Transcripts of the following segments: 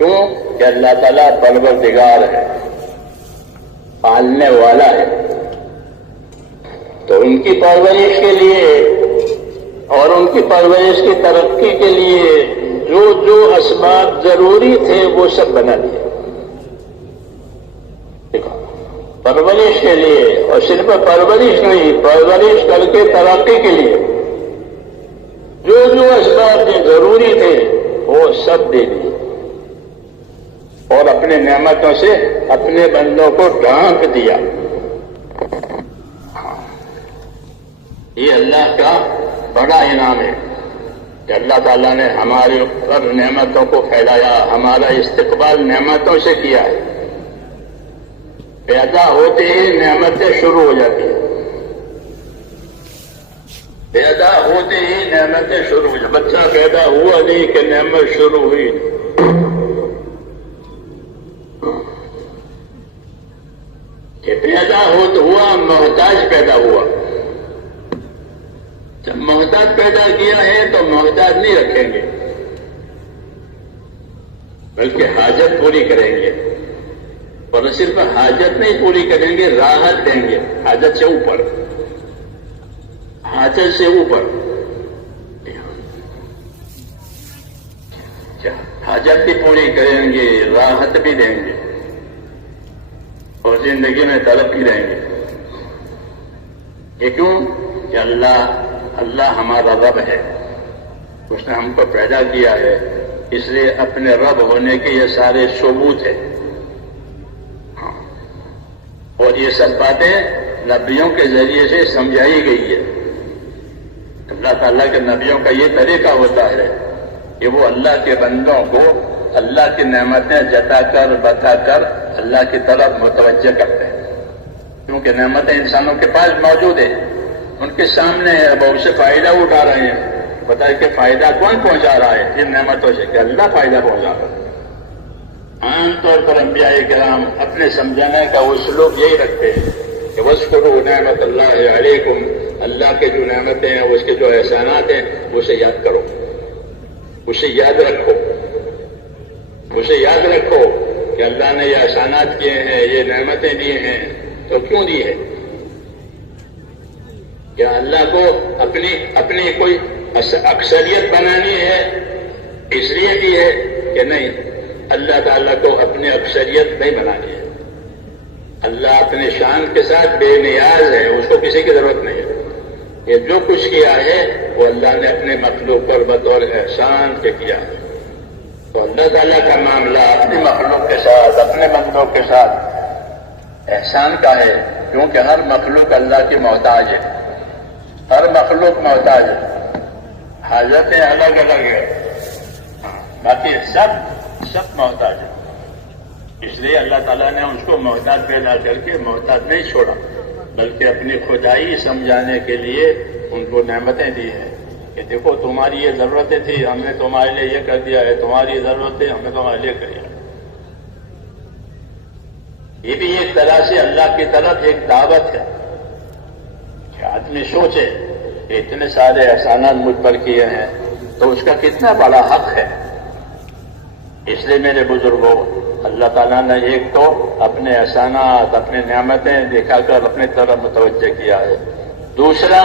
کیوں کہ اللہ تعالیٰ پروردگار ہے، پالنے والا ہے. تو ان کی پرورش کے لیے اور ان کی پرورش کی ترقی کے لیے جو جو اسباب ضروری تھے وہ سب بنا دیے. پرورش کے لیے، اور صرف پرورش نہیں، پرورش کر کے ترقی کے لیے جو جو اسباب ضروری تھے وہ سب دے دیے، اور اپنے نعمتوں سے اپنے بندوں کو ڈھانپ دیا. یہ اللہ کا بڑا انعام ہے کہ اللہ تعالیٰ نے ہمارے اوپر نعمتوں کو پھیلایا، ہمارا استقبال نعمتوں سے کیا ہے. پیدا ہوتے ہی نعمتیں شروع ہو جاتی ہیں، پیدا ہوتے ہی نعمتیں شروع ہو جاتی. بچہ پیدا ہوا نہیں کہ نعمت شروع ہوئی نہیں. کہ پیدا ہوا محتاج پیدا ہوا. جب محتاج پیدا کیا ہے تو محتاج نہیں رکھیں گے، بلکہ حاجت پوری کریں گے. اور صرف حاجت نہیں پوری کریں گے، راحت دیں گے. حاجت سے اوپر، حاجت سے اوپر. حاجت بھی پوری کریں گے، راحت بھی دیں گے، اور زندگی میں ترقی رہیں گے. یہ کیوں کہ اللہ ہمارا رب ہے، اس نے ہم کو پیدا کیا ہے، اس لیے اپنے رب ہونے کے یہ سارے ثبوت ہیں. اور یہ سب باتیں نبیوں کے ذریعے سے سمجھائی گئی ہے. اللہ تعالیٰ کے نبیوں کا یہ طریقہ ہوتا ہے کہ وہ اللہ کے بندوں کو اللہ کی نعمتیں جتا کر بتا کر اللہ کی طرف متوجہ کرتے ہیں. کیونکہ نعمتیں انسانوں کے پاس موجود ہیں، ان کے سامنے ہے، اب اس سے فائدہ اٹھا رہے ہیں. بتائیں کہ فائدہ کون پہنچا رہا ہے ان نعمتوں سے؟ کہ اللہ فائدہ پہنچا رہا ہے. عام طور پر انبیاء کرام اپنے سمجھانے کا اسلوب یہی رکھتے ہیں کہ وَاذْكُرُوا نِعْمَتَ اللَّهِ عَلَيْكُمْ، اللہ کے جو نعمتیں ہیں، اس کے جو احسانات ہیں، اسے یاد کرو، اسے یاد رکھو، اسے یاد رکھو کہ اللہ نے یہ احسانات کیے ہیں، یہ نعمتیں دی ہیں. تو کیوں دی ہے؟ کیا اللہ کو اپنی کوئی اکثریت بنانی ہے اس لیے دی ہے؟ کہ نہیں، اللہ تعالیٰ کو اپنی اکثریت نہیں بنانی ہے. اللہ اپنے شان کے ساتھ بے نیاز ہے، اس کو کسی کی ضرورت نہیں ہے. یہ جو کچھ کیا ہے وہ اللہ نے اپنے مخلوق پر بطور احسان کے کیا ہے. تو اللہ تعالیٰ کا معاملہ اپنے مخلوق کے ساتھ، اپنے بندوں کے ساتھ احسان کا ہے. کیونکہ ہر مخلوق اللہ کی محتاج ہے، ہر مخلوق محتاج ہے. حاجتیں الگ الگ ہیں، باقی سب محتاج ہے. اس لیے اللہ تعالیٰ نے اس کو محتاج پیدا کر کے محتاج نہیں چھوڑا، بلکہ اپنی خدائی سمجھانے کے لیے ان کو نعمتیں دی ہیں کہ دیکھو تمہاری یہ ضرورتیں تھی، ہم نے تمہارے لیے یہ کر دیا ہے، تمہاری یہ ضرورتیں ہم نے تمہارے لیے کر دیا. یہ بھی ایک طرح سے اللہ کی طرف ایک دعوت ہے کہ آدمی سوچے کہ اتنے سارے احسانات مجھ پر کیے ہیں تو اس کا کتنا بڑا حق ہے. اس لیے میرے بزرگوں، اللہ تعالیٰ نے ایک تو اپنے احسانات، اپنے نعمتیں دکھا کر اپنے طرف متوجہ کیا ہے. دوسرا،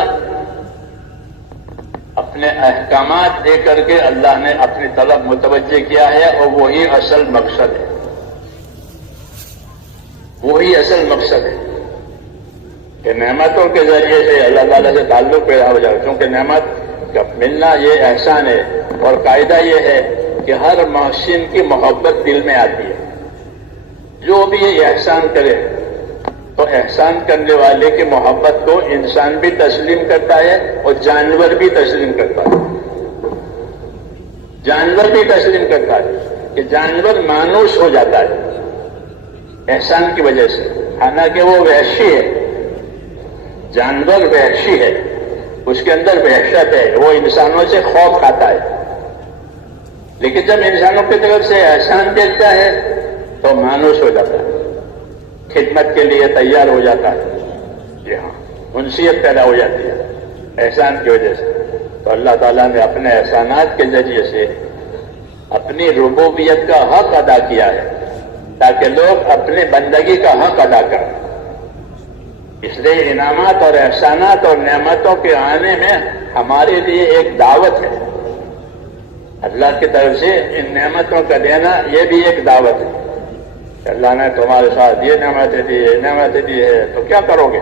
اپنے احکامات دے کر کے اللہ نے اپنی طرف متوجہ کیا ہے، اور وہی اصل مقصد ہے، وہی اصل مقصد ہے کہ نعمتوں کے ذریعے سے اللہ تعالیٰ سے تعلق پیدا ہو جائے. کیونکہ نعمت کا ملنا یہ احسان ہے، اور قاعدہ یہ ہے کہ ہر محسن کی محبت دل میں آتی ہے. جو بھی یہ احسان کرے تو احسان کرنے والے کی محبت کو انسان بھی تسلیم کرتا ہے اور جانور بھی تسلیم کرتا ہے. جانور بھی تسلیم کرتا ہے کہ جانور مانوس ہو جاتا ہے احسان کی وجہ سے. حالانکہ وہ وحشی ہے، جانور وحشی ہے، اس کے اندر وحشت ہے، وہ انسانوں سے خوف کھاتا ہے. لیکن جب انسانوں کی طرف سے احسان دیکھتا ہے تو مانوس ہو جاتا ہے، خدمت کے لیے تیار ہو جاتا ہے. جی ہاں، انسیت پیدا ہو جاتی ہے احسان کی وجہ سے. تو اللہ تعالیٰ نے اپنے احسانات کے ذریعے سے اپنی ربوبیت کا حق ادا کیا ہے تاکہ لوگ اپنے بندگی کا حق ادا کریں. اس لیے انعامات اور احسانات اور نعمتوں کے آنے میں ہمارے لیے ایک دعوت ہے. اللہ کی طرف سے ان نعمتوں کا دینا یہ بھی ایک دعوت ہے. اللہ نے تمہارے ساتھ یہ نعمتیں دی ہے تو کیا کرو گے؟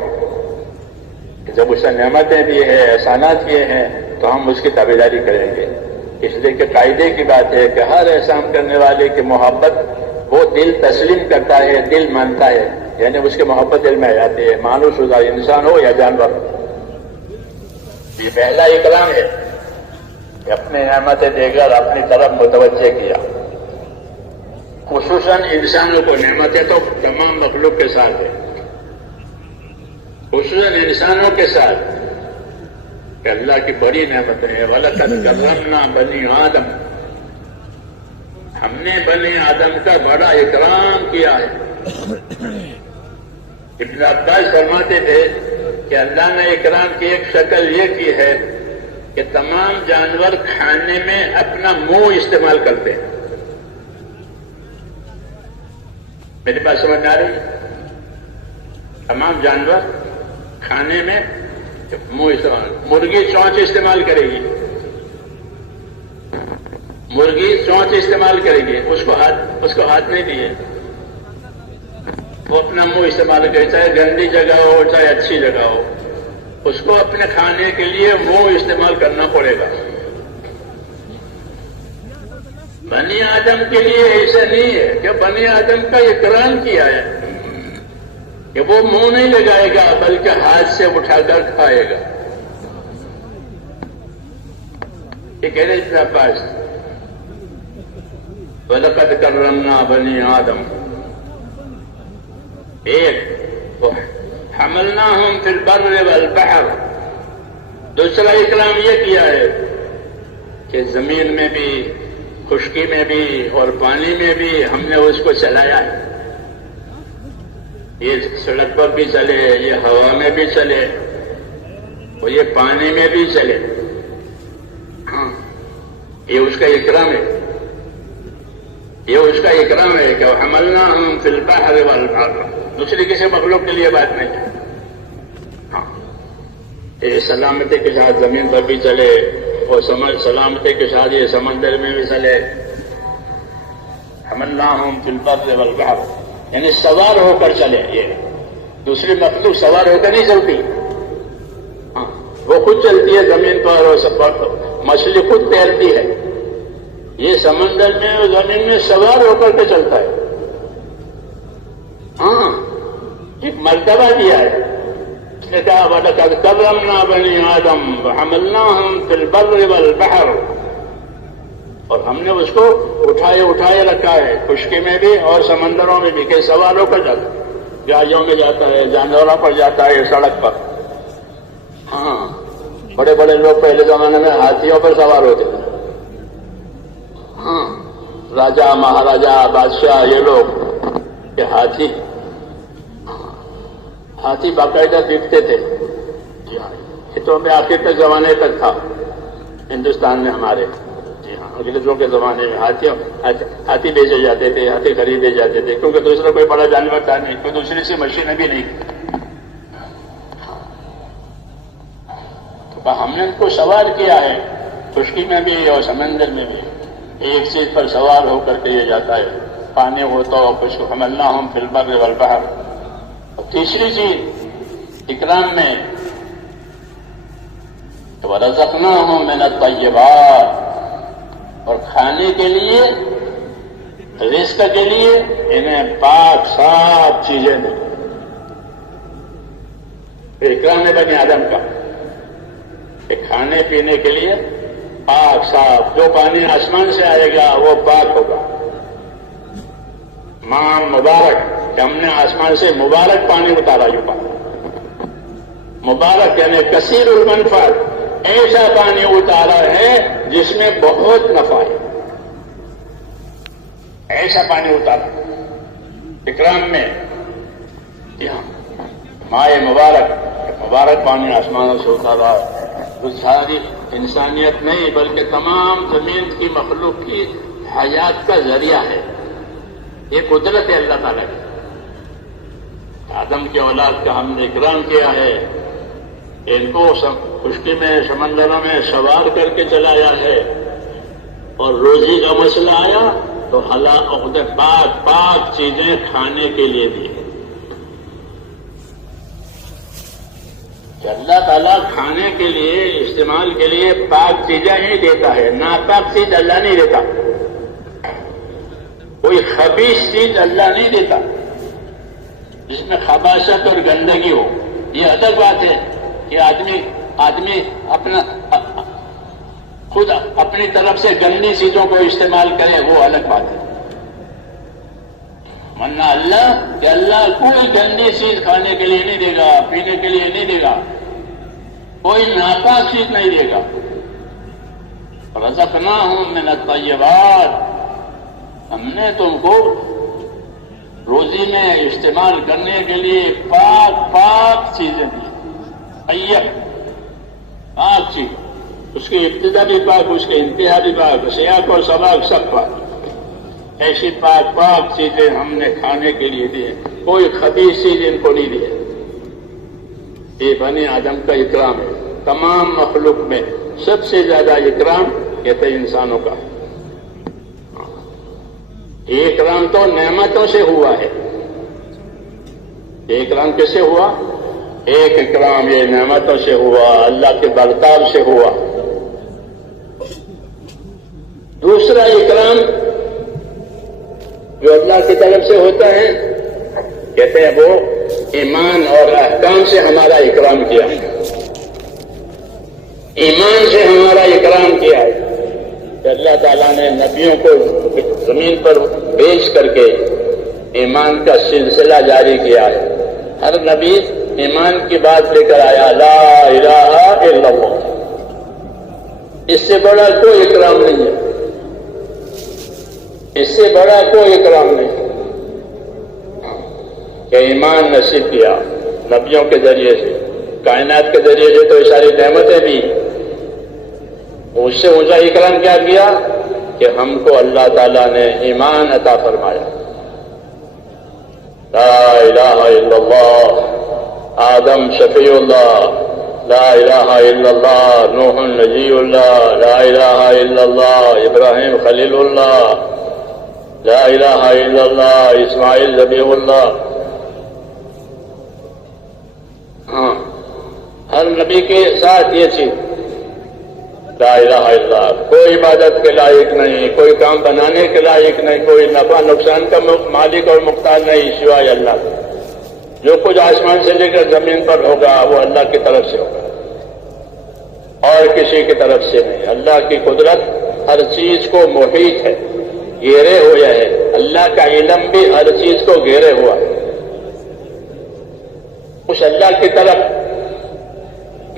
جب اس نے نعمتیں دی ہے، احسانات کیے ہیں تو ہم اس کی تابعداری کریں گے. اس لیے کہ قاعدے کی بات ہے کہ ہر احسان کرنے والے کی محبت وہ دل تسلیم کرتا ہے، دل مانتا ہے، یعنی اس کی محبت دل میں آ جاتی ہے، مانو شدہ انسان ہو یا جانور. یہ پہلا اکرام ہے کہ اپنے نعمتیں دے کر اپنی طرف متوجہ کیا. خصوصاً انسانوں کو نعمتیں تو تمام مخلوق کے ساتھ ہے، خصوصاً انسانوں کے ساتھ کہ اللہ کی بڑی نعمتیں ہیں. وَلَقَدْ كَرَّمْنَا بَنِي آدَمَ، ہم نے بنی آدم کا بڑا اکرام کیا ہے. ابن عباس فرماتے تھے کہ اللہ نے اکرام کی ایک شکل یہ کی ہے کہ تمام جانور کھانے میں اپنا منہ استعمال کرتے ہیں. میری بات سمجھ آ رہی ہے؟ تمام جانور کھانے میں منہ استعمال. مرغی چونچ استعمال کرے گی، مرغی چونچ استعمال کرے گی، اس کو ہاتھ نہیں دیے، وہ اپنا منہ استعمال کرے، چاہے گندی جگہ ہو چاہے اچھی جگہ ہو، اس کو اپنے کھانے کے لیے منہ استعمال کرنا پڑے گا. بنی آدم کے لیے ایسا نہیں ہے کہ بنی آدم کا اکرام کیا ہے کہ وہ منہ نہیں لگائے گا بلکہ ہاتھ سے اٹھا کر کھائے گا. یہ کہہ رہے اتنا پاس وَلَقَدْ كَرَّمْنَا بَنِي آدَمَ. ایک حَمَلْنَاهُمْ فِي الْبَرِّ وَالْبَحْرِ. دوسرا اکرام یہ کیا ہے کہ زمین میں بھی، خشکی میں بھی اور پانی میں بھی ہم نے اس کو چلایا ہے. یہ سڑک پر بھی چلے، یہ ہوا میں بھی چلے اور یہ پانی میں بھی چلے. ہاں، یہ اس کا اکرام ہے، یہ اس کا اکرام ہے کہ حملناہم فی البحر والبحر. دوسری کسی مخلوق کے لیے بات نہیں ہے. ہاں، یہ سلامتی کے ساتھ زمین پر بھی چلے اور سلامتی کے ساتھ یہ سمندر میں بھی چلے. حملناہم فی البر والبحر یعنی سوار ہو کر چلے. یہ دوسری مخلوق سوار ہو کر نہیں چلتی، ہاں وہ خود چلتی ہے زمین پر اور سب پر. مچھلی خود تیرتی ہے، یہ سمندر میں اور زمین میں سوار ہو کر کے چلتا ہے. ہاں، ایک مرتبہ دیا ہے. اس نے کہا وَلَقَدْ كَرَّمْنَا بَنِي آدَمَ وَحَمَلْنَاهُمْ فِي الْبَرِّ وَالْبَحْرِ. اور ہم نے اس کو اٹھائے رکھا ہے، خشکی میں بھی اور سمندروں میں بھی، کہ سوار ہو کر جاتا ہے، جہازوں میں جاتا ہے، جانوروں پر جاتا ہے، سڑک پر. ہاں، بڑے بڑے لوگ پہلے زمانے میں ہاتھیوں پر سوار ہوتے تھے. ہاں، راجا مہاراجا بادشاہ یہ لوگ کہ ہاتھی باقاعدہ دیکھتے تھے. یہ تو ہمیں آخر تک زمانے تک تھا ہندوستان میں ہمارے. جی ہاں، انگریزوں کے زمانے میں ہاتھی بیچے جاتے تھے، ہاتھی خریدے جاتے تھے، کیونکہ دوسرا کوئی بڑا جانور تھا نہیں، کوئی دوسری سی مشین بھی نہیں. تو ہم نے ان کو سوار کیا ہے، خشکی میں بھی اور سمندر میں بھی. ایک چیز پر سوار ہو کر کے یہ جاتا ہے، پانی ہوتا ہو کچھ. حملناہم فی البر والبحر. اور تیسری چیز اکرام میں وَرَزَقْنَاهُم مِّنَ الطَّيِّبَاتِ، اور کھانے کے لیے، رزق کے لیے انہیں پاک صاف چیزیں دیں. اکرام ہے بنی آدم کا کہ کھانے پینے کے لیے پاک صاف، جو پانی آسمان سے آئے گا وہ پاک ہوگا. ماں مبارک کہ ہم نے آسمان سے مبارک پانی اتارا. یہ پانی مبارک یعنی کثیر المنفعت، ایسا پانی اتارا ہے جس میں بہت نفع ہے، ایسا پانی اتارا اکرام میں. مائے مبارک پانی آسمانوں سے اتارا ہے. تو ساری انسانیت نہیں بلکہ تمام زمین کی مخلوق کی حیات کا ذریعہ ہے، یہ قدرت ہے اللہ تعالیٰ کی۔ آدم کی اولاد کا ہم نے اکرام کیا ہے، ان کو خشکی میں سمندروں میں سوار کر کے چلایا ہے، اور روزی کا مسئلہ آیا تو پاک پاک چیزیں کھانے کے لیے دی ہے کہ اللہ تعالیٰ کھانے کے لیے استعمال کے لیے پاک چیزیں ہی دیتا ہے، ناپاک چیز اللہ نہیں دیتا، کوئی خبیث چیز اللہ نہیں دیتا جس میں خباثت اور گندگی ہو۔ یہ الگ بات ہے کہ آدمی اپنا خود اپنی طرف سے گندی چیزوں کو استعمال کرے، وہ الگ بات ہے، ورنہ اللہ کوئی گندی چیز کھانے کے لیے نہیں دے گا، پینے کے لیے نہیں دے گا، کوئی ناپاک چیز نہیں دے گا۔ رزقناہم من الطیبات، ہم نے تم کو روزی میں استعمال کرنے کے لیے پاک چیزیں دی، طیب پاک چیز، اس کی ابتدا بھی پاک، اس کے انتہا بھی پاک، سیاق اور سباق سب پاک، ایسی پاک چیزیں ہم نے کھانے کے لیے دی، کوئی خبیث چیز ان کو نہیں دی۔ یہ بنی آدم کا اکرام ہے، تمام مخلوق میں سب سے زیادہ اکرام کہتے ہیں انسانوں کا۔ یہ اکرام تو نعمتوں سے ہوا ہے، یہ اکرام کس سے ہوا؟ ایک اکرام یہ نعمتوں سے ہوا، اللہ کے برتاؤ سے ہوا۔ دوسرا اکرام جو اللہ کی طرف سے ہوتا ہے کہتے ہیں وہ ایمان اور احکام سے ہمارا اکرام کیا ہے، ایمان سے ہمارا اکرام کیا ہے کہ اللہ تعالیٰ نے نبیوں کو زمین پر بھیج کر کے ایمان کا سلسلہ جاری کیا ہے۔ ہر نبی ایمان کی بات لے کر آیا، لا الہ الا اللہ، اس سے بڑا کوئی اکرام نہیں ہے، اس سے بڑا کوئی اکرام نہیں کہ ایمان نصیب کیا نبیوں کے ذریعے سے، کائنات کے ذریعے سے تو یہ ساری نعمتیں بھی، اس سے اونچا اکرام کیا کیا کہ ہم کو اللہ تعالیٰ نے ایمان عطا فرمایا۔ لا الہ الا اللہ، آدم شفیع اللہ، لا الہ الا اللہ نوح نجی اللہ، لا الہ الا اللہ ابراہیم خلیل اللہ، لا الہ الا اللہ اسماعیل ذبیح اللہ۔ ہاں، ہر نبی کے ساتھ یہ چیز، لا الہ الا اللہ، کوئی عبادت کے لائق نہیں، کوئی کام بنانے کے لائق نہیں، کوئی نفع نقصان کا مالک اور مختار نہیں سوائے اللہ کا۔ جو کچھ آسمان سے لے کر زمین پر ہوگا وہ اللہ کی طرف سے ہوگا اور کسی کی طرف سے نہیں۔ اللہ کی قدرت ہر چیز کو محیط ہے، گھیرے ہوئے ہے، اللہ کا علم بھی ہر چیز کو گھیرے ہوا ہے۔ اس اللہ کی طرف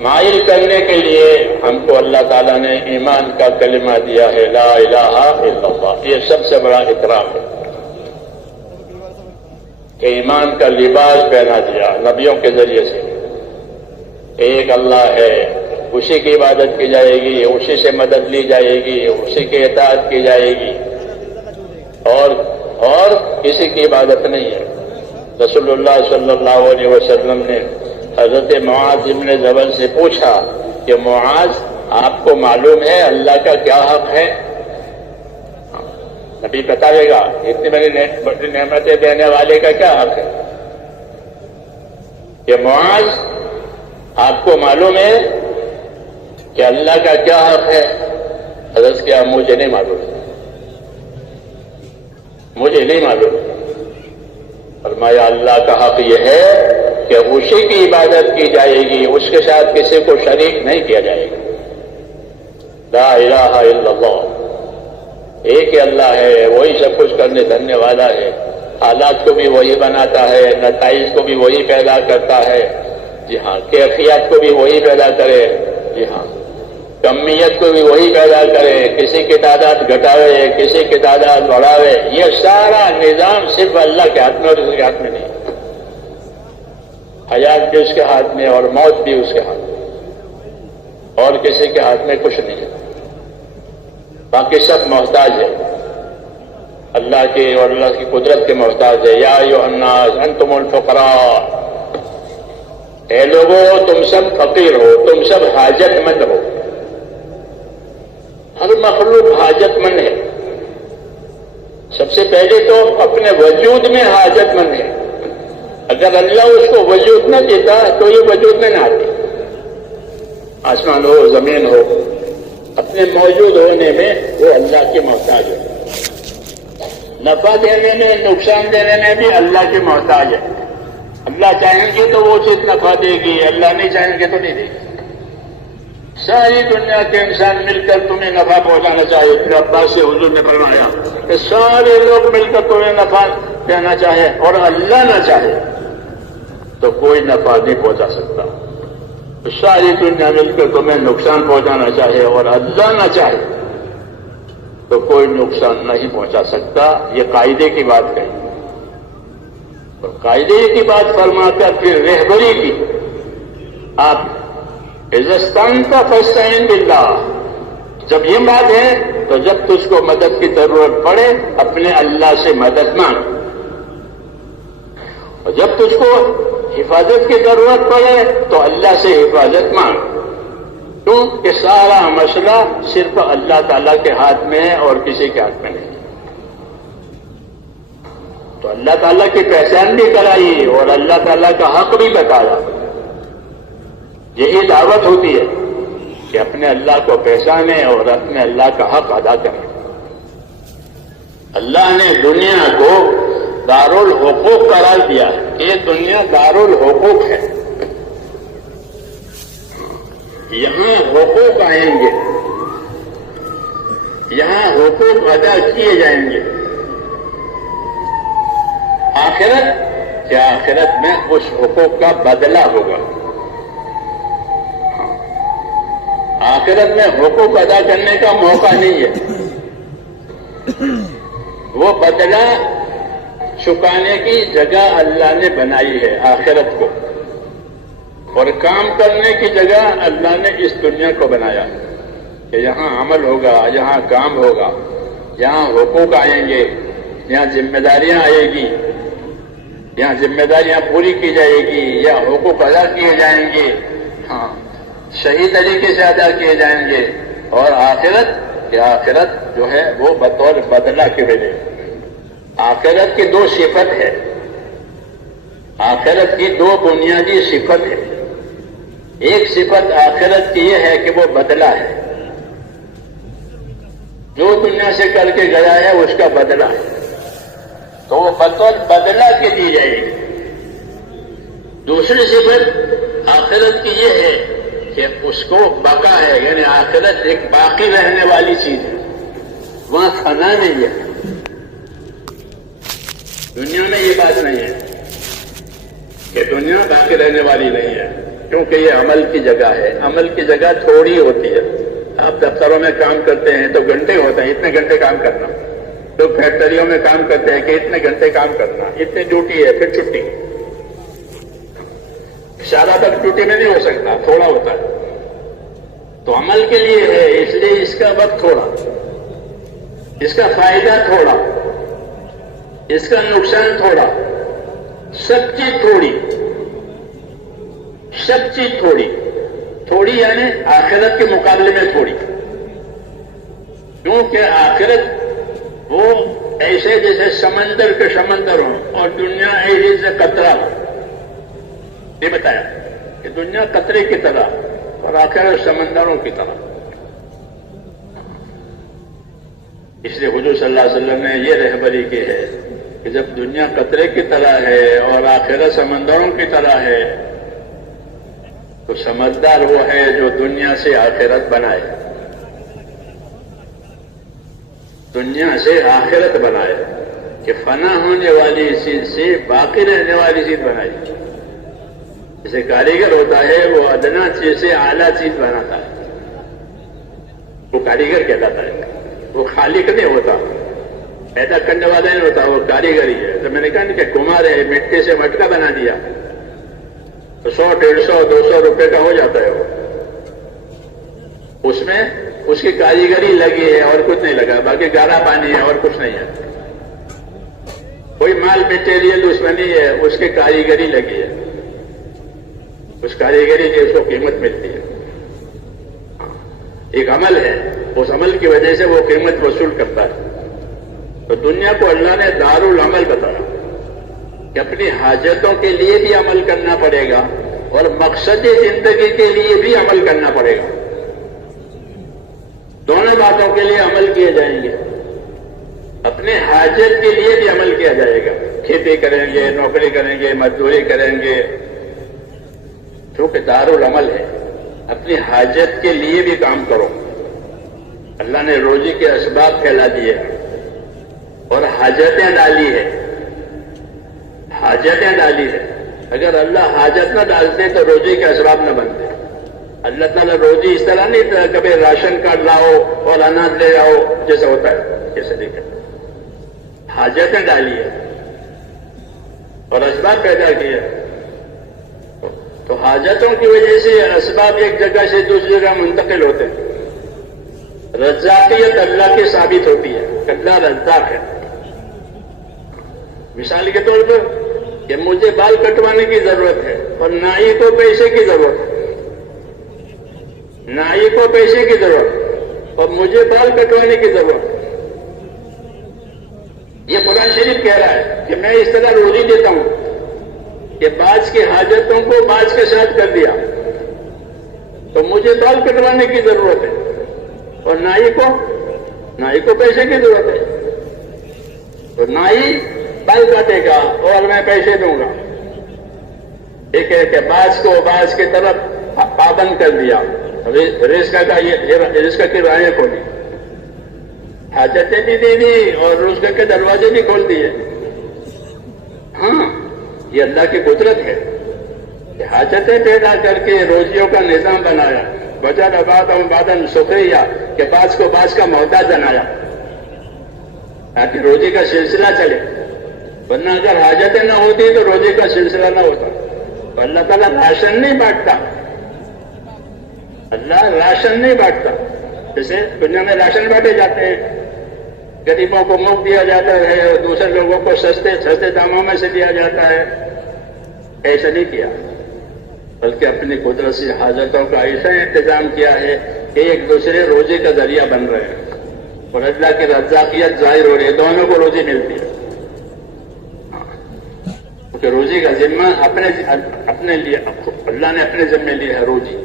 مائل کرنے کے لیے ہم کو اللہ تعالیٰ نے ایمان کا کلمہ دیا ہے، لا الہ الا اللہ، یہ سب سے بڑا اکرام ہے کہ ایمان کا لباس پہنا دیا نبیوں کے ذریعے سے۔ ایک اللہ ہے، اسی کی عبادت کی جائے گی، اسی سے مدد لی جائے گی، اسی کی اطاعت کی جائے گی، اور کسی کی عبادت نہیں ہے۔ رسول اللہ صلی اللہ علیہ وسلم نے حضرت معاذ بن جبل سے پوچھا کہ معاذ، آپ کو معلوم ہے اللہ کا کیا حق ہے؟ نبی بتائے گا اتنی بڑی نعمتیں دینے والے کا کیا حق ہے؟ کہ معاذ، آپ کو معلوم ہے کہ اللہ کا کیا حق ہے؟ حضرت کیا مجھے نہیں معلوم، مجھے نہیں معلوم۔ فرمایا اللہ کا حق یہ ہے کہ اسی کی عبادت کی جائے گی، اس کے ساتھ کسی کو شریک نہیں کیا جائے گا۔ لا الہ الا اللہ، ایک ہی اللہ ہے، وہی سب کچھ کرنے دھرنے والا ہے، حالات کو بھی وہی بناتا ہے، نتائج کو بھی وہی پیدا کرتا ہے، جی ہاں، کیفیت کو بھی وہی پیدا کرے، جی ہاں، کمیت کو بھی وہی پیدا کرے، کسی کی تعداد گھٹاوے، کسی کی تعداد بڑھاوے، یہ سارا نظام صرف اللہ کے ہاتھ میں اور کسی کے ہاتھ میں نہیں۔ حیات بھی اس کے ہاتھ میں اور موت بھی اس کے ہاتھ میں، اور کسی کے ہاتھ میں کچھ نہیں ہے، باقی سب محتاج ہے۔ اللہ کے اور اللہ کی قدرت کے محتاج ہے. یا ایھا الناس انتم الفقراء، اے لوگو تم سب فقیر ہو، تم سب حاجت مند ہو. ہر مخلوق حاجت مند ہے. سب سے پہلے تو اپنے وجود میں حاجت مند ہے. اگر اللہ اس کو وجود نہ دیتا تو یہ وجود میں نہ آتی. آسمان ہو، زمین ہو، اپنے موجود ہونے میں وہ اللہ کے محتاج ہے. نفع دینے میں، نقصان دینے میں بھی اللہ کے محتاج ہے. اللہ چاہیں گے تو وہ چیز نفع دے گی، اللہ نہیں چاہیں گے تو نہیں دے گی. ساری دنیا کے انسان مل کر تمہیں نفع پہنچانا چاہے. ابن عباس سے حضور نے فرمایا کہ سارے لوگ مل کر تمہیں نفع دینا چاہے اور اللہ نہ چاہے تو کوئی نفع نہیں پہنچا سکتا. ساری دنیا مل کر تمہیں نقصان پہنچانا چاہے اور اللہ نہ چاہے تو کوئی نقصان نہیں پہنچا سکتا. یہ قاعدے کی بات کہی اور قاعدے کی بات فرما کر پھر رہبری کی. آپ عزستان کا فاستعین باللہ، جب یہ بات ہے تو جب تجھ کو مدد کی ضرورت پڑے اپنے اللہ سے مدد مانگ، اور جب تجھ کو حفاظت کی ضرورت پڑے تو اللہ سے حفاظت مانگ. کیوں کہ سارا مسئلہ صرف اللہ تعالیٰ کے ہاتھ میں ہے اور کسی کے ہاتھ میں نہیں. تو اللہ تعالیٰ کی پہچان بھی کرائی اور اللہ تعالیٰ کا حق بھی بتایا. یہی دعوت ہوتی ہے کہ اپنے اللہ کو پہچانے اور اپنے اللہ کا حق ادا کریں. اللہ نے دنیا کو دارالحقوق قرار دیا ہے. یہ دنیا دارالحقوق ہے. یہاں حقوق آئیں گے، یہاں حقوق ادا کیے جائیں گے. آخرت کیا؟ آخرت میں اس حقوق کا بدلہ ہوگا. آخرت میں حقوق ادا کرنے کا موقع نہیں ہے. وہ بدلہ چکانے کی جگہ اللہ نے بنائی ہے آخرت کو، اور کام کرنے کی جگہ اللہ نے اس دنیا کو بنایا کہ یہاں عمل ہوگا، یہاں کام ہوگا، یہاں حقوق آئیں گے، یہاں ذمہ داریاں آئے گی، یہاں ذمہ داریاں پوری کی جائے گی، یا حقوق ادا کیے جائیں گے، ہاں صحیح طریقے سے ادا کیے جائیں گے. اور آخرت کہ آخرت جو ہے وہ بطور بدلہ کے ملے. آخرت کی دو صفت ہے، آخرت کی دو بنیادی صفت ہے. ایک صفت آخرت کی یہ ہے کہ وہ بدلہ ہے. جو دنیا سے کر کے گیا ہے اس کا بدلہ ہے، تو وہ بطور بدلہ کے دی جائے گی. دوسری صفت آخرت کی یہ ہے کہ اس کو بقا ہے، یعنی آخرت ایک باقی رہنے والی چیز ہے. وہاں فنا نہیں ہے. دنیا میں یہ بات نہیں ہے کہ دنیا باقی رہنے والی نہیں ہے، کیونکہ یہ عمل کی جگہ ہے. عمل کی جگہ تھوڑی ہوتی ہے. آپ دفتروں میں کام کرتے ہیں تو گھنٹے ہوتے ہیں، اتنے گھنٹے کام کرنا. لوگ فیکٹریوں میں کام کرتے ہیں کہ اتنے گھنٹے کام کرنا، اتنی ڈیوٹی ہے، پھر چھٹی. سارا تک ڈیوٹی میں نہیں ہو سکتا، تھوڑا ہوتا ہے. تو عمل کے لیے ہے، اس لیے اس کا وقت تھوڑا، اس کا فائدہ تھوڑا، اس کا نقصان تھوڑا. سب چیز تھوڑی، سب چیز تھوڑی. تھوڑی یعنی آخرت کے مقابلے میں تھوڑی. کیونکہ آخرت وہ ایسے جیسے سمندر کے سمندر ہوں اور دنیا ایسے جیسے قطرہ ہو. یہ بتایا کہ دنیا قطرے کی طرح اور آخرت سمندروں کی طرح. اس لیے حضور صلی اللہ علیہ وسلم نے یہ رہبری کی ہے کہ جب دنیا قطرے کی طرح ہے اور آخرت سمندروں کی طرح ہے تو سمجھدار وہ ہے جو دنیا سے آخرت بنائے، دنیا سے آخرت بنائے، کہ فنا ہونے والی چیز سے باقی رہنے والی چیز بنائی. جیسے کاریگر ہوتا ہے وہ ادنا چیز سے اعلیٰ چیز بناتا ہے، وہ کاریگر کہلاتا ہے. وہ خالق نہیں ہوتا، پیدا کرنے والا نہیں ہوتا، وہ کاریگر ہی ہے. تو میں نے کہا کہ کمار ہے، مٹی سے مٹکا بنا دیا تو 100 150 200 روپے کا ہو جاتا ہے. وہ اس میں اس کی کاریگری لگی ہے اور کچھ نہیں لگا، باقی گارا پانی ہے اور کچھ نہیں ہے. کوئی مال بیچے لیے دشمنی ہے، اس کی کاریگری لگی ہے، اس کاریگری کی اس کو قیمت ملتی ہے، ایک عمل ہے، اس عمل کی وجہ سے وہ قیمت وصول کرتا ہے۔ تو دنیا کو اللہ نے دار العمل بتایا کہ اپنی حاجتوں کے لیے بھی عمل کرنا پڑے گا اور مقصد زندگی کے لیے بھی عمل کرنا پڑے گا، دونوں باتوں کے لیے عمل کیے جائیں گے۔ اپنے حاجت کے لیے بھی عمل کیا جائے گا، کھیتی کریں گے، نوکری کریں گے، مزدوری کریں گے، کیونکہ دار العمل ہے، اپنی حاجت کے لیے بھی کام کرو۔ اللہ نے روزی کے اسباب پھیلا دیے اور حاجتیں ڈالی ہے، حاجتیں ڈالی ہے۔ اگر اللہ حاجت نہ ڈالتے تو روزی کے اسباب نہ بنتے۔ اللہ تعالیٰ روزی اس طرح نہیں کبھی راشن کارڈ لاؤ اور اناج لے آؤ جیسا ہوتا ہے، جیسے دیکھیں حاجتیں ڈالی ہے اور اسباب پیدا کیے، تو حاجتوں کی وجہ سے اسباب ایک جگہ سے دوسری جگہ منتقل ہوتے ہیں۔ رزاقیت اللہ کی ثابت ہوتی ہے، اللہ رزاق ہے۔ مثال کے طور پر کہ مجھے بال کٹوانے کی ضرورت ہے اور نائی کو پیسے کی ضرورت ہے، نائی کو پیسے کی ضرورت اور مجھے بال کٹوانے کی ضرورت ہے۔ یہ قرآن شریف کہہ رہا ہے کہ میں اس طرح روزی دیتا ہوں کہ بعض کی حاجتوں کو بعض کے ساتھ کر دیا، تو مجھے بال کٹوانے کی ضرورت ہے اور نائی کو پیسے کی ضرورت ہے، تو نائی بال کاٹے گا اور میں پیسے دوں گا۔ ایک ہے کہ بعض کو بعض کی طرف پابند کر دیا، رزق کی راہیں کھولی، حاجتیں بھی دے دی اور رزق کے دروازے بھی کھول دیے۔ ہاں، یہ اللہ کی قدرت ہے کہ حاجتیں پیدا کر کے روزیوں کا نظام بنایا، وجعل بعضهم بعضا سخریا کہ بعض کو بعض کا محتاج بنایا تاکہ روزی کا سلسلہ چلے، ورنہ اگر حاجتیں نہ ہوتی تو روزی کا سلسلہ نہ ہوتا۔ تو اللہ تعالیٰ راشن نہیں بانٹتا، اللہ راشن نہیں بانٹتا، جیسے دنیا میں راشن بانٹے جاتے ہیں، غریبوں کو مفت دیا جاتا ہے اور دوسرے لوگوں کو سستے داموں میں سے دیا جاتا ہے، ایسا نہیں کیا، بلکہ اپنی قدرت سے حاجتوں کا ایسا انتظام کیا ہے کہ ایک دوسرے روزی کا ذریعہ بن رہے ہیں اور اللہ کی رزاقیت ظاہر ہو رہی ہے، دونوں کو روزی ملتی ہے، کیونکہ روزی کا ذمہ اپنے لیے اللہ نے اپنے ذمے لی ہے روزی۔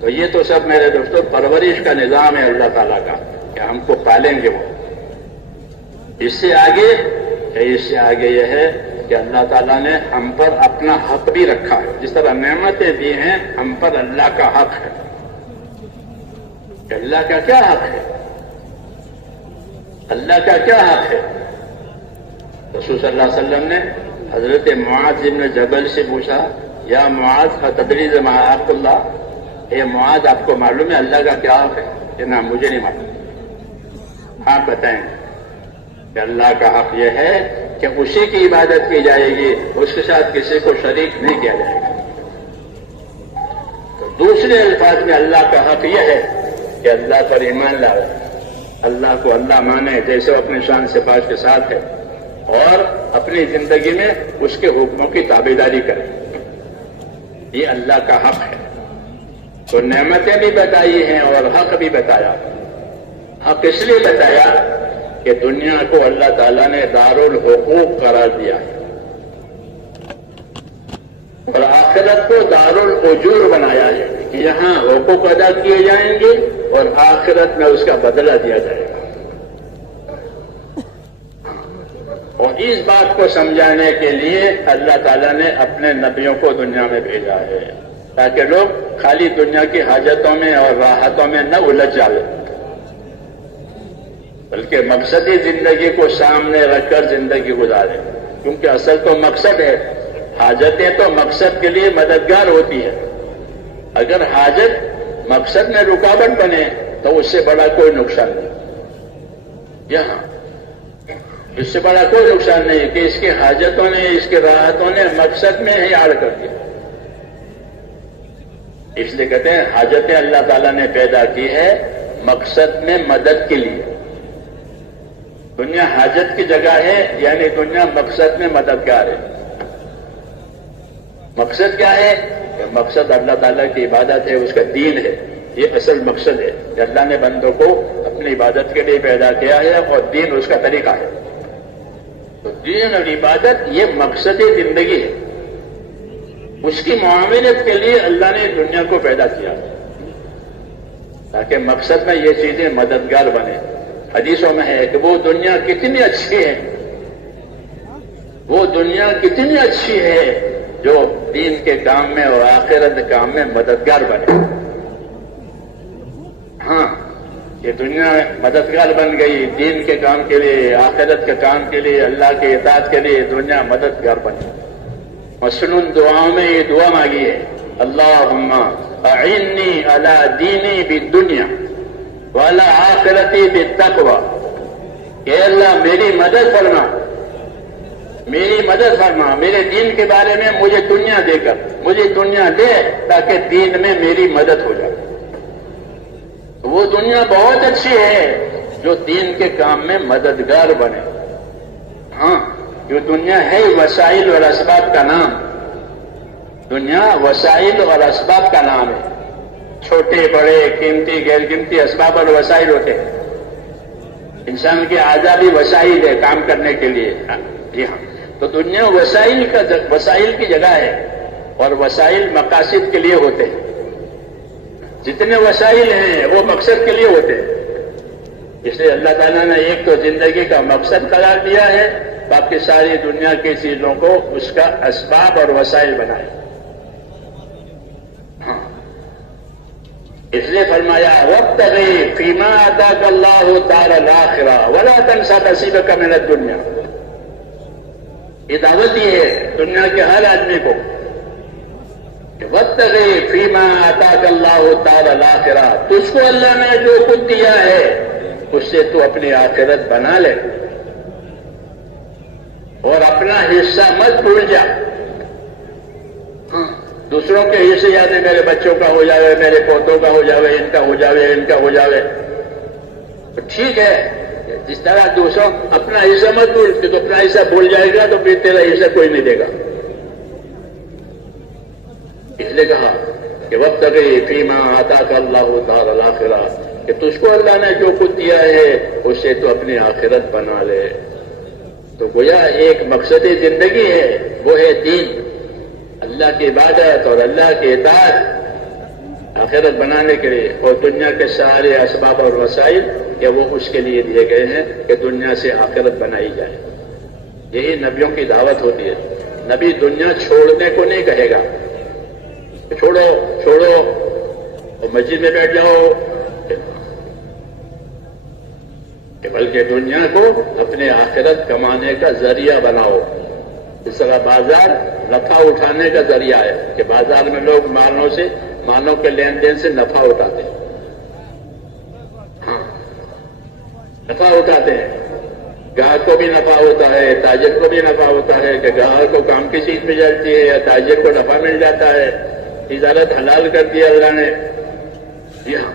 تو یہ تو سب میرے دوستوں پرورش کا نظام ہے اللہ تعالیٰ کا کہ ہم کو پالیں گے وہ۔ اس سے آگے یہ ہے کہ اللہ تعالیٰ نے ہم پر اپنا حق بھی رکھا ہے، جس طرح نعمتیں دی ہیں ہم پر اللہ کا حق ہے۔ کہ اللہ کا کیا حق ہے؟ اللہ کا کیا حق ہے؟ رسول صلی اللہ علیہ وسلم نے حضرت معاذ بن جبل سے پوچھا، یا معاذ اتدری ما حق اللہ، اے معاذ آپ کو معلوم ہے اللہ کا کیا حق ہے؟ کہ نہ مجھے نہیں معلوم۔ ہاں بتائیں کہ اللہ کا حق یہ ہے کہ اسی کی عبادت کی جائے گی، اس کے ساتھ کسی کو شریک نہیں کیا جائے گا۔ تو دوسرے الفاظ میں اللہ کا حق یہ ہے کہ اللہ پر ایمان لائے، اللہ کو اللہ مانے جیسے وہ اپنے شان صفات کے ساتھ ہے، اور اپنی زندگی میں اس کے حکموں کی تابعداری کرے، یہ اللہ کا حق ہے۔ تو نعمتیں بھی بتائی ہیں اور حق بھی بتایا۔ حق اس لیے بتایا کہ دنیا کو اللہ تعالیٰ نے دارالحقوق قرار دیا ہے اور آخرت کو دارالأجور بنایا ہے کہ یہاں حقوق ادا کیے جائیں گے اور آخرت میں اس کا بدلہ دیا جائے گا۔ اور اس بات کو سمجھانے کے لیے اللہ تعالیٰ نے اپنے نبیوں کو دنیا میں بھیجا ہے تاکہ لوگ خالی دنیا کی حاجتوں میں اور راحتوں میں نہ الجھ جائیں، بلکہ مقصدی زندگی کو سامنے رکھ کر زندگی گزارے، کیونکہ اصل تو مقصد ہے۔ حاجتیں تو مقصد کے لیے مددگار ہوتی ہے، اگر حاجت مقصد میں رکاوٹ بنے تو اس سے بڑا کوئی نقصان نہیں۔ یہاں اس سے بڑا کوئی نقصان نہیں کہ اس کی حاجتوں نے، اس کی راحتوں نے مقصد میں ہی آڑ کر دیا۔ اس لیے کہتے ہیں حاجتیں اللہ تعالیٰ نے پیدا کی ہے مقصد میں مدد کے لیے، دنیا حاجت کی جگہ ہے، یعنی دنیا مقصد میں مددگار ہے۔ مقصد کیا ہے؟ کہ مقصد اللہ تعالیٰ کی عبادت ہے، اس کا دین ہے، یہ اصل مقصد ہے کہ اللہ نے بندوں کو اپنی عبادت کے لیے پیدا کیا ہے اور دین اس کا طریقہ ہے۔ تو دین اور عبادت یہ مقصد زندگی ہے، اس کی معاملت کے لیے اللہ نے دنیا کو پیدا کیا تاکہ مقصد میں یہ چیزیں مددگار بنے۔ حدیثوں میں ہے کہ وہ دنیا کتنی اچھی ہے، وہ دنیا کتنی اچھی ہے جو دین کے کام میں اور آخرت کے کام میں مددگار بنے۔ ہاں، یہ دنیا مددگار بن گئی دین کے کام کے لیے، آخرت کے کام کے لیے، اللہ کے اطاعت کے لیے دنیا مددگار بنی۔ مسنون دعاؤں میں یہ دعا مانگی ہے، اللہم اعنی علی دینی بالدنیا وعلی آخرتی بالتقوی، کہ اللہ میری مدد فرما، میری مدد فرما، میرے دین کے بارے میں مجھے دنیا دے کر، مجھے دنیا دے تاکہ دین میں میری مدد ہو جائے۔ وہ دنیا بہت اچھی ہے جو دین کے کام میں مددگار بنے۔ ہاں، جو دنیا ہے وسائل اور اسباب کا نام، دنیا وسائل اور اسباب کا نام ہے۔ چھوٹے بڑے قیمتی غیر قیمتی اسباب اور وسائل ہوتے ہیں۔ انسان کے اعضاء بھی وسائل ہے کام کرنے کے لیے۔ جی ہاں، تو دنیا وسائل کی جگہ ہے اور وسائل مقاصد کے لیے ہوتے ہیں۔ جتنے وسائل ہیں وہ مقصد کے لیے ہوتے ہیں، اس لیے اللہ تعالیٰ نے ایک تو زندگی کا مقصد قرار دیا ہے، باقی ساری دنیا کی چیزوں کو اس کا اسباب اور وسائل بنائے۔ ہاں، اس لیے فرمایا وابتغِ فیما آتاک اللہ دار الآخرہ ولا تنس نصیبک من الدنیا۔ یہ دعوت دی ہے دنیا کے ہر آدمی کو، وابتغِ فیما آتاک اللہ دار الآخرہ، تجھ کو اللہ نے جو کچھ دیا ہے اس سے تو اپنی آخرت بنا لے اور اپنا حصہ مت بھول جا۔ دوسروں کے حصے یاد ہے، میرے بچوں کا ہو جاوے، میرے پوتوں کا ہو جاوے، ان کا ہو جاوے، ان کا ہو جاوے، تو ٹھیک ہے۔ جس طرح دوسروں اپنا حصہ مت بھول، کہ تو اپنا حصہ بھول جائے گا تو پھر تیرا حصہ کوئی نہیں دے گا۔ اس لیے کہا کہ وابتغِ فیما آتاک اللہ دار الآخرہ، کہ تجھ کو اللہ نے جو کچھ دیا ہے اس سے تو اپنی آخرت بنا لے۔ تو گویا ایک مقصد زندگی ہے، وہ ہے دین، اللہ کی عبادت اور اللہ کی اطاعت آخرت بنانے کے لیے، اور دنیا کے سارے اسباب اور وسائل کہ وہ اس کے لیے دیے گئے ہیں کہ دنیا سے آخرت بنائی جائے۔ یہی نبیوں کی دعوت ہوتی ہے۔ نبی دنیا چھوڑنے کو نہیں کہے گا، چھوڑو چھوڑو اور مسجد میں بیٹھ جاؤ، بلکہ دنیا کو اپنے آخرت کمانے کا ذریعہ بناؤ۔ اس طرح بازار نفع اٹھانے کا ذریعہ ہے کہ بازار میں لوگ مالوں کے لین دین سے نفع اٹھاتے ہیں۔ ہاں، نفع اٹھاتے ہیں، گاہک کو بھی نفع ہوتا ہے، تاجر کو بھی نفع ہوتا ہے کہ گاہک کو کام کی چیز مل جاتی ہے یا تاجر کو نفع مل جاتا ہے، تجارت حلال کر دیا اللہ نے۔ جی ہاں،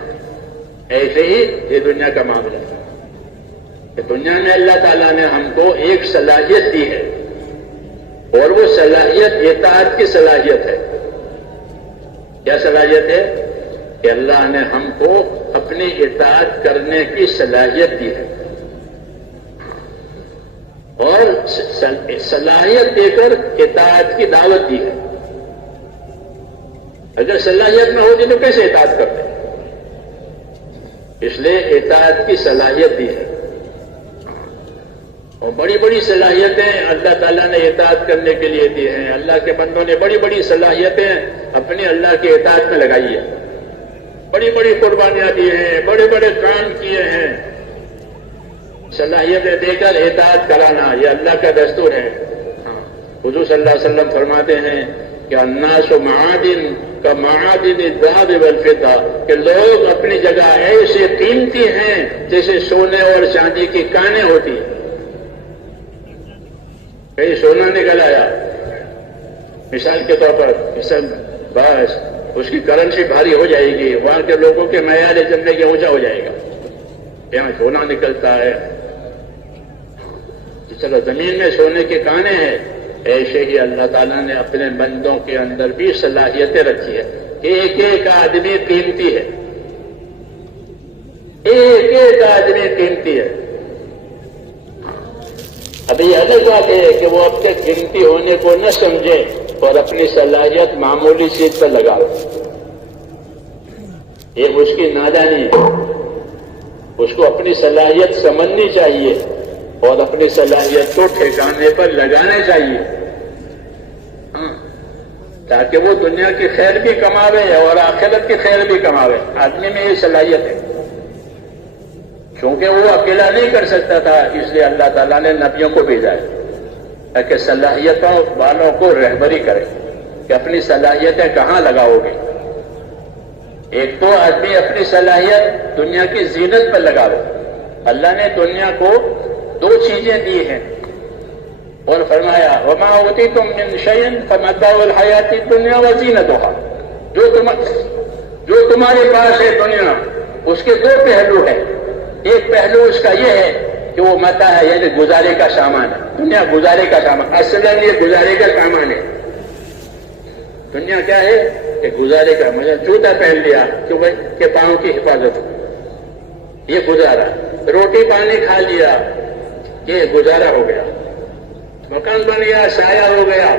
ایسے ہی یہ دنیا کا معاملہ ہے کہ دنیا میں اللہ تعالیٰ نے ہم کو ایک صلاحیت دی ہے، اور وہ صلاحیت اطاعت کی صلاحیت ہے۔ کیا صلاحیت ہے؟ کہ اللہ نے ہم کو اپنی اطاعت کرنے کی صلاحیت دی ہے، اور صلاحیت دے کر اطاعت کی دعوت دی ہے۔ اگر صلاحیت نہ ہوتی تو کیسے اطاعت کرتے؟ اس لیے اطاعت کی صلاحیت دی ہے، اور بڑی بڑی صلاحیتیں اللہ تعالیٰ نے اطاعت کرنے کے لیے دی ہیں۔ اللہ کے بندوں نے بڑی بڑی صلاحیتیں اپنی اللہ کی اطاعت میں لگائی ہیں، بڑی بڑی قربانیاں دی ہیں، بڑے بڑے کام کیے ہیں۔ صلاحیتیں دے کر اطاعت کرانا یہ اللہ کا دستور ہے۔ حضور صلی اللہ علیہ وسلم فرماتے ہیں کہ الناس معادن کا معادن الذهب والفضہ، کہ لوگ اپنی جگہ ایسے قیمتی ہیں جیسے سونے اور چاندی کی کانیں ہوتی ہیں۔ کہیں سونا نکل آیا مثال کے طور پر، بس اس کی کرنسی بھاری ہو جائے گی، وہاں کے لوگوں کے معیار زندگی اونچا ہو جائے گا۔ یہاں سونا نکلتا ہے، چلو زمین میں سونے کے کانے ہیں، ایسے ہی اللہ تعالیٰ نے اپنے بندوں کے اندر بھی صلاحیتیں رکھی ہے. ایک ایک آدمی قیمتی ہے، ایک ایک آدمی قیمتی ہے. ابھی یہ الگ بات ہے کہ وہ اپنے قیمتی ہونے کو نہ سمجھے اور اپنی صلاحیت معمولی چیز پر لگا. یہ اس کی نادانی ہے. اس کو اپنی صلاحیت سمجھنی چاہیے اور اپنی صلاحیت کو ٹھکانے پر لگانا چاہیے، تاکہ وہ دنیا کی خیر بھی کماوے اور آخرت کی خیر بھی کماوے. آدمی میں یہ صلاحیت ہے، کیونکہ وہ اکیلا نہیں کر سکتا تھا، اس لیے اللہ تعالیٰ نے نبیوں کو بھیجا ہے تاکہ صلاحیتوں والوں کو رہبری کرے کہ اپنی صلاحیتیں کہاں لگاؤ گے. ایک تو آدمی اپنی صلاحیت دنیا کی زینت پر لگاوے. اللہ نے دنیا کو دو چیزیں دی ہیں اور فرمایا وما اوتیتم من شیء فمتاع الحیات الدنیا وزینتها. جو تمہارے پاس ہے دنیا، اس کے دو پہلو ہیں. ایک پہلو اس کا یہ ہے کہ وہ متاع ہے، یعنی گزارے کا سامان ہے. دنیا گزارے کا سامان، اصلاً یہ گزارے کا سامان ہے. دنیا کیا ہے کہ گزارے کا، مجھے جوتا پہن لیا کہ بھائی کہ پاؤں کی حفاظت، یہ گزارا. روٹی پانی کھا لیا، یہ گزارا ہو گیا. مکان بن گیا، سایہ ہو گیا،